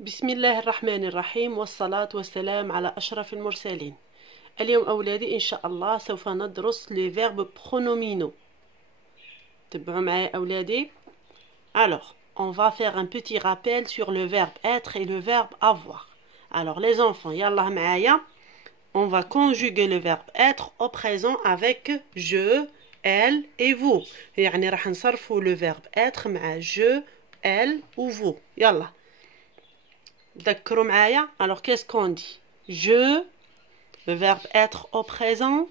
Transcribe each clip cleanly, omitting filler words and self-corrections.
بسم الله الرحمن الرحيم والصلاة والسلام على أشرف المرسلين. اليوم أولادي إن شاء الله سوف ندرس les verbes pronominaux. تبعوا معايا أولادي. Alors, on va faire un petit rappel sur le verbe être et le verbe avoir. Alors les enfants, yallah معايا. On va conjuguer le verbe être au présent avec je, elle et vous. يعني راح نصرفوا le verbe être مع je, elle ou vous. يلا. D'accord, معايا. Alors qu'est-ce qu'on dit? Je, le verbe être au présent.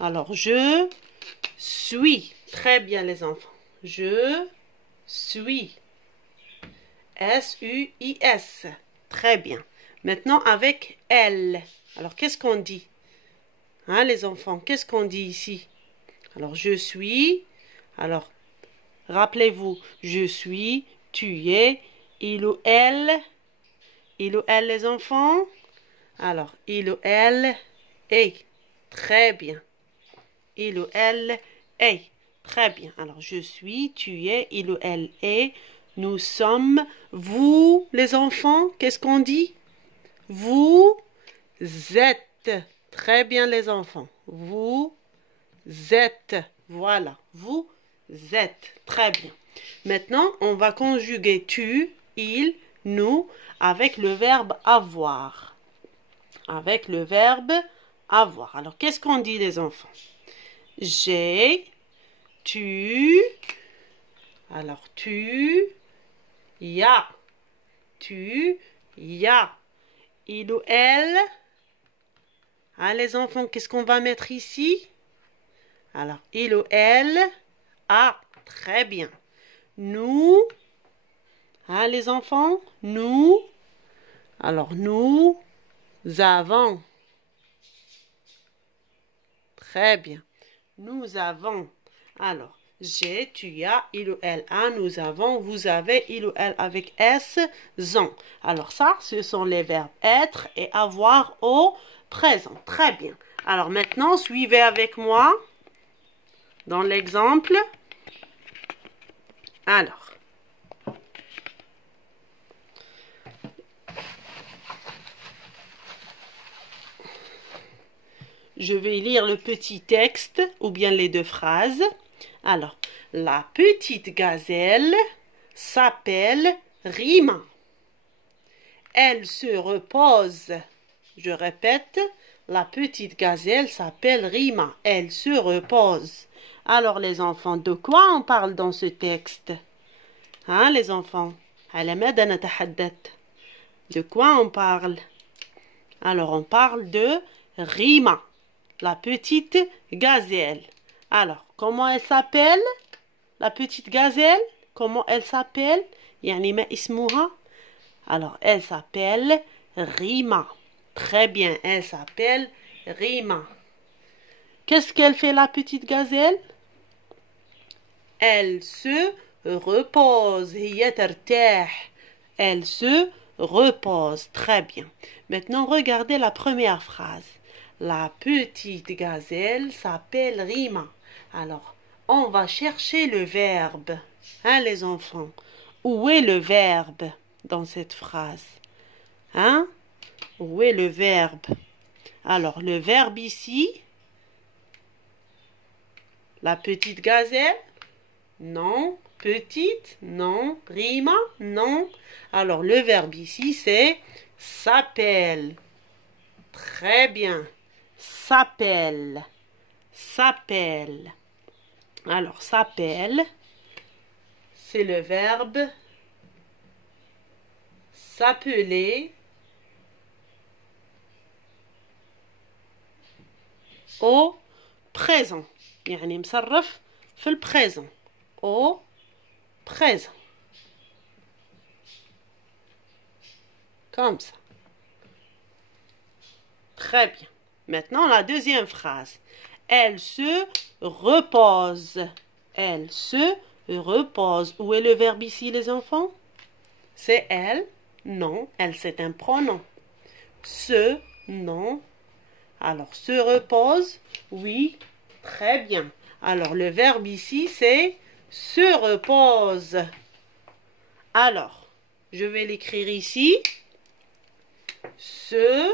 Alors je suis. Très bien les enfants. Je suis. S-U-I-S. Très bien. Maintenant avec elle. Alors qu'est-ce qu'on dit? Hein les enfants, qu'est-ce qu'on dit ici? Alors je suis. Alors rappelez-vous, je suis, tu es, il ou elle. Il ou elle les enfants? Alors, il ou elle est. Très bien. Il ou elle est. Très bien. Alors, je suis, tu es, il ou elle est. Nous sommes, vous les enfants, qu'est-ce qu'on dit? Vous êtes. Très bien les enfants. Vous êtes. Voilà. Vous êtes. Très bien. Maintenant, on va conjuguer tu, il, nous, avec le verbe avoir. Avec le verbe avoir. Alors, qu'est-ce qu'on dit les enfants? J'ai, tu, alors tu, ya, tu, ya, il ou elle. Ah les enfants, qu'est-ce qu'on va mettre ici? Alors, il ou elle, a, très bien. Nous, hein, les enfants, nous, alors nous avons, très bien, nous avons, alors, j'ai, tu as, il ou elle a, nous avons, vous avez, il ou elle avec S, ont. Alors ça, ce sont les verbes être et avoir au présent, très bien. Alors maintenant, suivez avec moi dans l'exemple. Alors, je vais lire le petit texte ou bien les deux phrases. Alors, la petite gazelle s'appelle Rima. Elle se repose. Je répète, la petite gazelle s'appelle Rima. Elle se repose. Alors les enfants, de quoi on parle dans ce texte? Hein les enfants? De quoi on parle? Alors on parle de Rima, la petite gazelle. Alors, comment elle s'appelle? La petite gazelle? Comment elle s'appelle? يعني ما اسمها? Alors, elle s'appelle Rima. Très bien, elle s'appelle Rima. Qu'est-ce qu'elle fait la petite gazelle? Elle se repose. هي ترتاح. Elle se repose. Très bien. Maintenant, regardez la première phrase. La petite gazelle s'appelle Rima. Alors, on va chercher le verbe. Hein, les enfants? Où est le verbe dans cette phrase? Hein? Où est le verbe? Alors, le verbe ici, la petite gazelle? Non. Petite? Non. Rima? Non. Alors, le verbe ici, c'est s'appelle. Très bien. S'appelle. S'appelle. Alors, s'appelle, c'est le verbe s'appeler au présent. يعني مصرف في البريزون. Au présent. Comme ça. Très bien. Maintenant, la deuxième phrase. Elle se repose. Elle se repose. Où est le verbe ici, les enfants? C'est elle? Non. Elle, c'est un pronom. Se, non. Alors, se repose? Oui. Très bien. Alors, le verbe ici, c'est se repose. Alors, je vais l'écrire ici. Se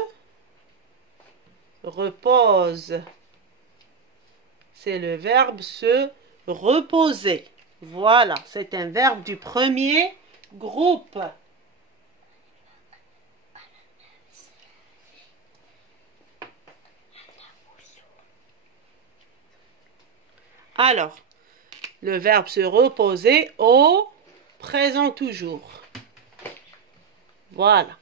repose. C'est le verbe se reposer. Voilà, c'est un verbe du premier groupe. Alors, le verbe se reposer au présent toujours. Voilà.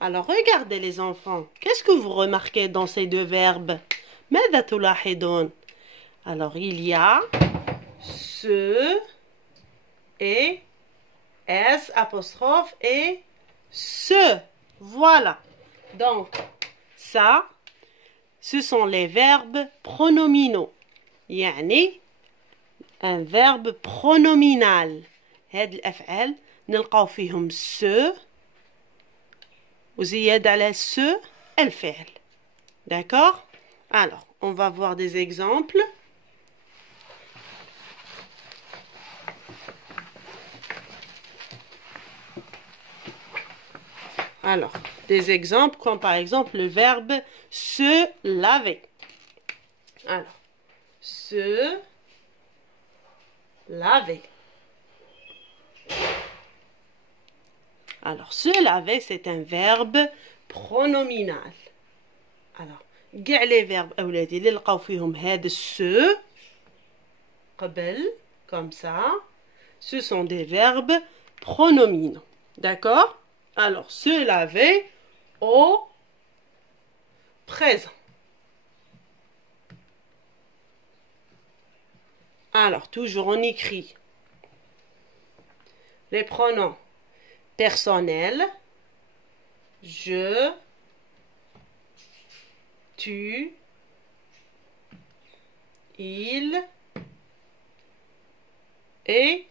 Alors, regardez les enfants. Qu'est-ce que vous remarquez dans ces deux verbes? ماذا تلاحظون? Alors, il y a ce et S apostrophe et ce. Voilà. Donc, ça, ce sont les verbes pronominaux. يعني un verbe pronominal. هاد الأفعال نلقاو فيهم ce وزيادة على ce الفعل. D'accord? Alors, on va voir des exemples. Alors, des exemples comme par exemple le verbe se laver. Alors, se laver. Alors, se laver, c'est un verbe pronominal. Alors, كاع les verbes أولادي اللي لقاو فيهم هذا se قبل comme ça, ce sont des verbes pronominaux. D'accord? Alors, se laver au présent. Alors, toujours on écrit les pronoms personnels. Je, tu, il et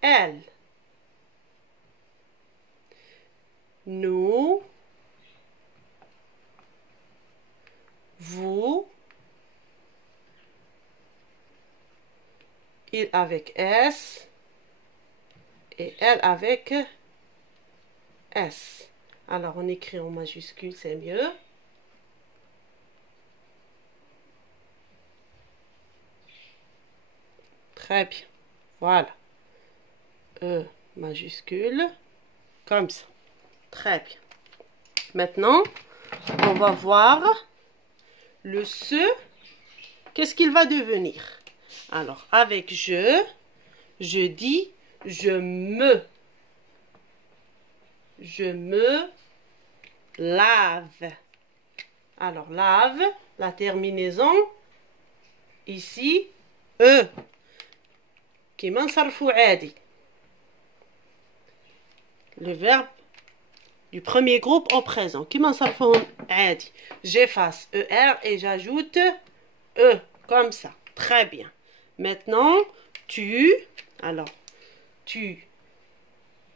elle. Nous, vous, il avec S et elle avec S. Alors, on écrit en majuscule, c'est mieux. Très bien. Voilà. E majuscule, comme ça. Très bien. Maintenant, on va voir le se. Qu'est-ce qu'il va devenir? Alors, avec je dis je me lave. Alors, lave, la terminaison, ici, e. كيما نصرفو عادي. Le verbe du premier groupe au présent. كيما نصرفو عادي. J'efface ER et j'ajoute E. Comme ça. Très bien. Maintenant, tu. Alors, tu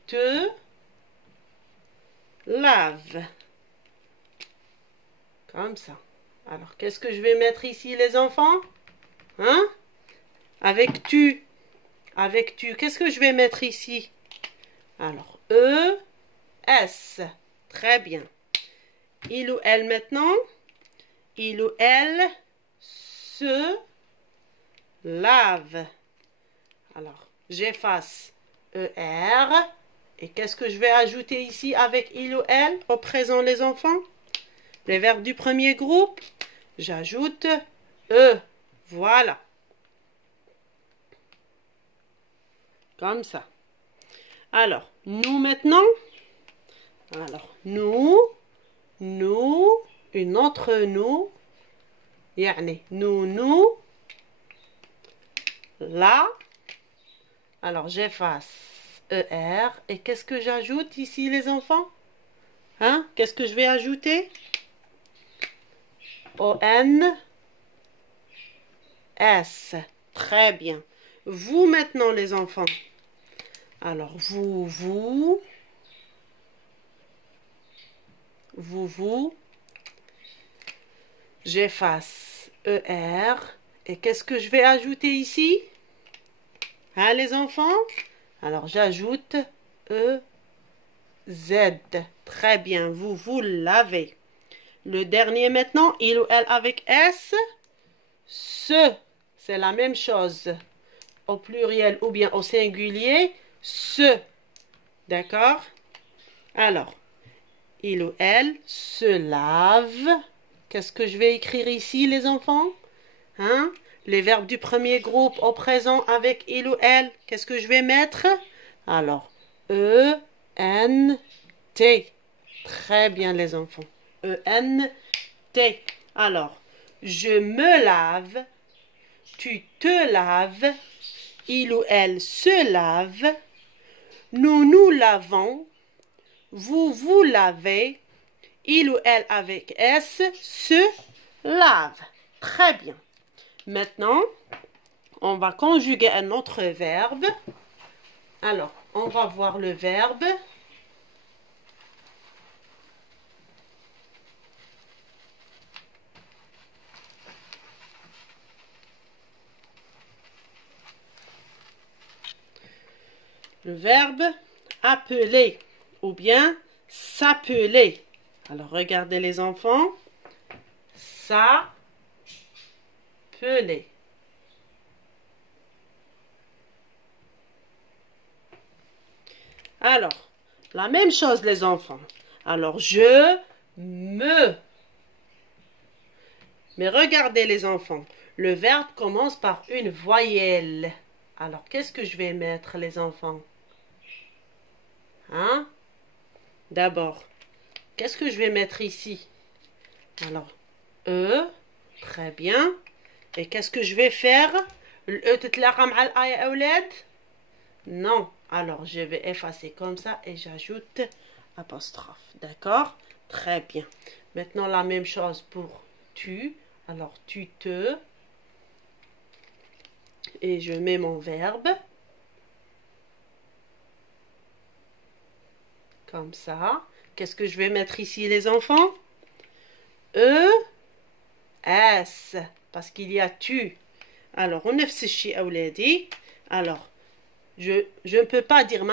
te laves. Comme ça. Alors, qu'est-ce que je vais mettre ici, les enfants? Hein? Avec tu. Avec tu. Qu'est-ce que je vais mettre ici? Alors, E, S. Très bien. Il ou elle maintenant? Il ou elle se lave. Alors, j'efface ER. Et qu'est-ce que je vais ajouter ici avec il ou elle au présent, les enfants? Les verbes du premier groupe. J'ajoute E. Voilà. Comme ça. Alors, nous maintenant. Alors, nous, une autre nous. يعني nous, là. Alors, j'efface ER. Et qu'est-ce que j'ajoute ici, les enfants? Hein? Qu'est-ce que je vais ajouter? ON, S. Très bien. Vous maintenant, les enfants. Alors, vous. J'efface ER. Et qu'est-ce que je vais ajouter ici? Hein, les enfants? Alors, j'ajoute E, Z. Très bien, vous l'avez. Le dernier maintenant, il ou elle avec S. Ce, c'est la même chose. Au pluriel ou bien au singulier, ce. D'accord? Alors, il ou elle se lave. Qu'est-ce que je vais écrire ici, les enfants? Hein? Les verbes du premier groupe au présent avec il ou elle. Qu'est-ce que je vais mettre? Alors, E, N, T. Très bien, les enfants. E, N, T. Alors, je me lave. Tu te laves. Il ou elle se lave. Nous nous lavons. Vous vous lavez. Il ou elle avec S se lave. Très bien. Maintenant, on va conjuguer un autre verbe. Alors, on va voir le verbe. Le verbe appeler ou bien s'appeler. Alors, regardez les enfants. S'appeler. Alors, la même chose les enfants. Alors, je me. Mais regardez les enfants. Le verbe commence par une voyelle. Alors, qu'est-ce que je vais mettre les enfants? Hein? D'abord, qu'est-ce que je vais mettre ici? Alors, E. Très bien. Et qu'est-ce que je vais faire? الأ تتلاقى مع الآ يا أولاد؟ Non. Alors, je vais effacer comme ça et j'ajoute apostrophe. D'accord? Très bien. Maintenant, la même chose pour tu. Alors, tu te. Et je mets mon verbe. Comme ça. Qu'est-ce que je vais mettre ici, les enfants? E, S. Parce qu'il y a tu. Alors, on est alors, je ne peux pas dire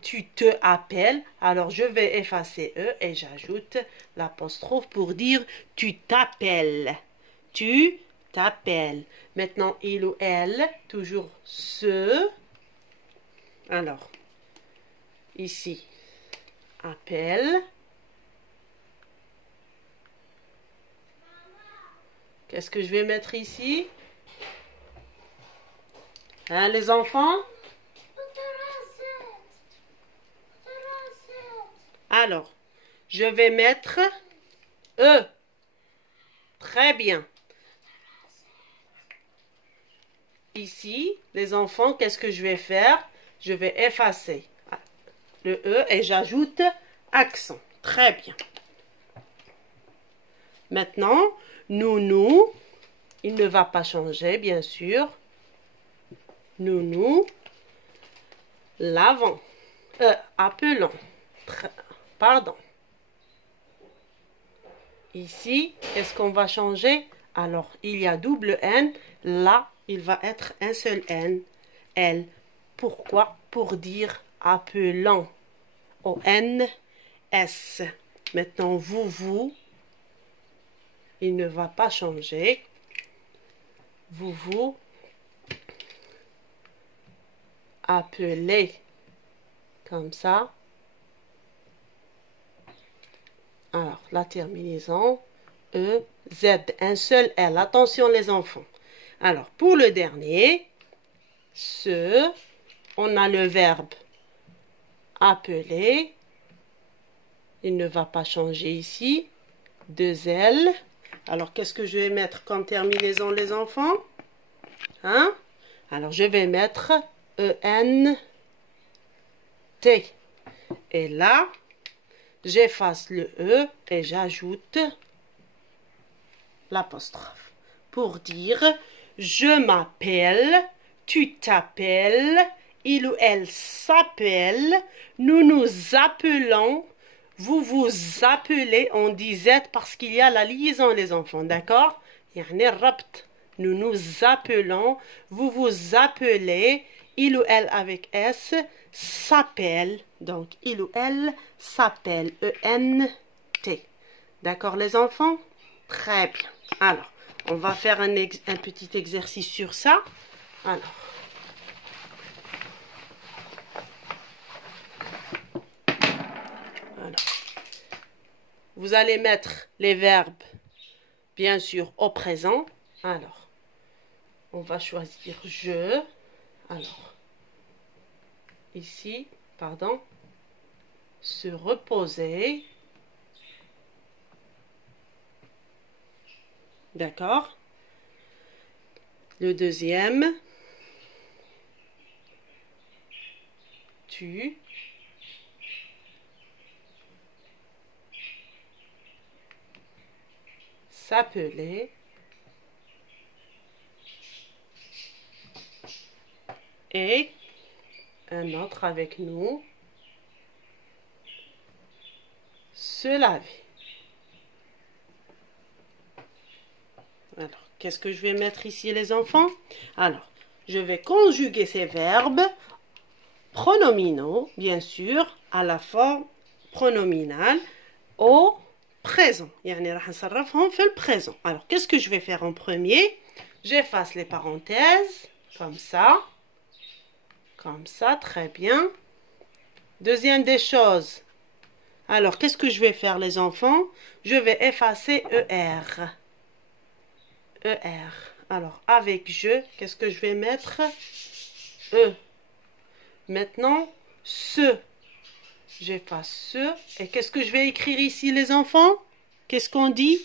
tu te appelles. Alors, je vais effacer E et j'ajoute l'apostrophe pour dire tu t'appelles. Tu t'appelles. Maintenant, il ou elle, toujours ce. Alors, ici, appelle. Qu'est-ce que je vais mettre ici? Hein, les enfants? Alors, je vais mettre E. Très bien. Ici, les enfants, qu'est-ce que je vais faire? Je vais effacer le E et j'ajoute accent. Très bien. Maintenant, nous, il ne va pas changer, bien sûr. Nous lavons. Appelons. Pardon. Ici, qu'est-ce qu'on va changer? Alors, il y a double N. Là, il va être un seul N. L. Pourquoi? Pour dire appelant. O-N-S. Maintenant, vous. Il ne va pas changer. Vous appelez. Comme ça. Alors, la terminaison, E, Z, un seul L. Attention les enfants. Alors, pour le dernier, on a le verbe appeler. Il ne va pas changer ici. Deux L. Alors, qu'est-ce que je vais mettre comme terminaison les enfants? Hein? Alors, je vais mettre E-N-T. Et là, j'efface le E et j'ajoute l'apostrophe pour dire je m'appelle, tu t'appelles, il ou elle s'appelle, nous nous appelons, vous vous appelez, on dit Z parce qu'il y a la liaison les enfants, d'accord? Nous nous appelons, vous vous appelez, il ou elle avec S, s'appelle. Donc, il ou elle s'appelle. E-N-T. D'accord, les enfants? Très bien. Alors, on va faire un petit exercice sur ça. Alors, vous allez mettre les verbes, bien sûr, au présent. Alors, on va choisir je. Alors, ici, pardon, se reposer. D'accord? Le deuxième, tu. S'appeler. Et un autre avec nous. Se laver. Alors, qu'est-ce que je vais mettre ici, les enfants? Alors, je vais conjuguer ces verbes pronominaux, bien sûr, à la forme pronominale au présent. يعني راح نصرفهم في le présent. Alors, qu'est-ce que je vais faire en premier? J'efface les parenthèses, comme ça. Comme ça, très bien. Deuxième des choses. Alors, qu'est-ce que je vais faire, les enfants? Je vais effacer ER. ER. Alors, avec je, qu'est-ce que je vais mettre? E. Maintenant, ce. J'efface ce. Et qu'est-ce que je vais écrire ici, les enfants? Qu'est-ce qu'on dit?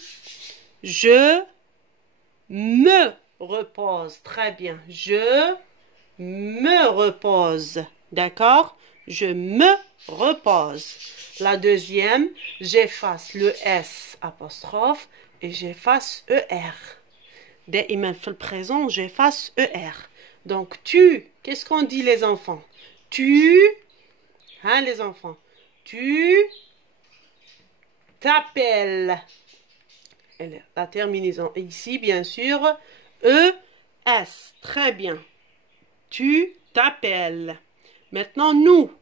Je me repose. Très bien. Je me repose. D'accord? Je me repose. La deuxième, j'efface le S apostrophe et j'efface ER. دائما في le présent, j'efface ER. Donc, tu, qu'est-ce qu'on dit les enfants? Tu, hein les enfants? Tu t'appelles. La terminaison ici, bien sûr, ES. Très bien. Tu t'appelles. Maintenant, nous.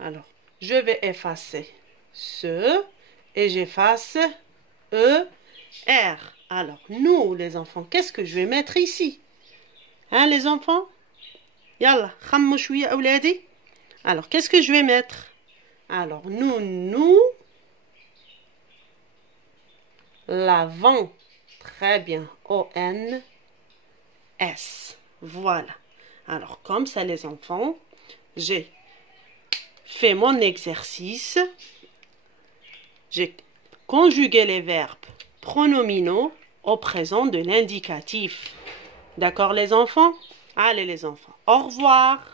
Alors, je vais effacer ce et j'efface ER. Alors, nous, les enfants, qu'est-ce que je vais mettre ici? Hein, les enfants? Yalla, khammou shouya awladi. Alors, qu'est-ce que je vais mettre? Alors, nous lavons. Très bien. O-N-S. Voilà. Alors, comme ça, les enfants, j'ai fait mon exercice. J'ai conjugué les verbes pronominaux au présent de l'indicatif. D'accord, les enfants? Allez, les enfants. Au revoir.